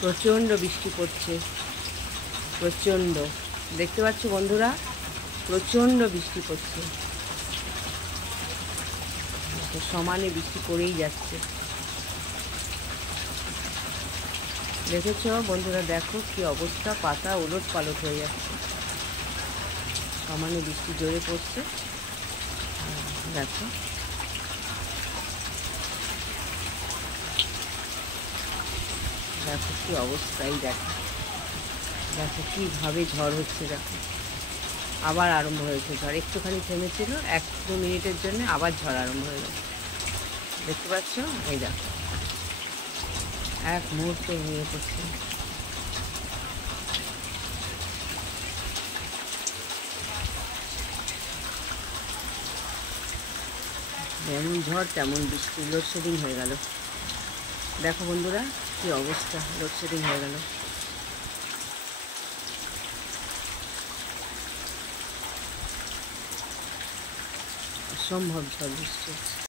প্রচণ্ড বৃষ্টি পড়ছে, প্রচণ্ড। দেখতে পাচ্ছ বন্ধুরা, প্রচণ্ড বৃষ্টি পড়ছে, সমানে বৃষ্টি পড়েই যাচ্ছে। দেখেছ বন্ধুরা, দেখো কি অবস্থা, পাতা ওলট পালট হয়ে যাচ্ছে, সমানে বৃষ্টি জোরে পড়ছে। দেখো দেখো কি অবস্থাই, দেখো দেখো কীভাবে ঝড় হচ্ছে। দেখো আবার আরম্ভ হয়েছে ঝড়, একটুখানি থেমেছিল 1-2 মিনিটের জন্য, আবার ঝড় আরম্ভ হয়ে গেছে। দেখতে পাচ্ছ, এই দেখো এক মুহূর্তে ভেঙে পড়ছে। যেমন ঝড় তেমন বৃষ্টি, লোডশেডিং হয়ে গেল। দেখো বন্ধুরা কি অবস্থা, লোডশেডিং হয়ে গেল। অসম্ভব ঝড় বৃষ্টি।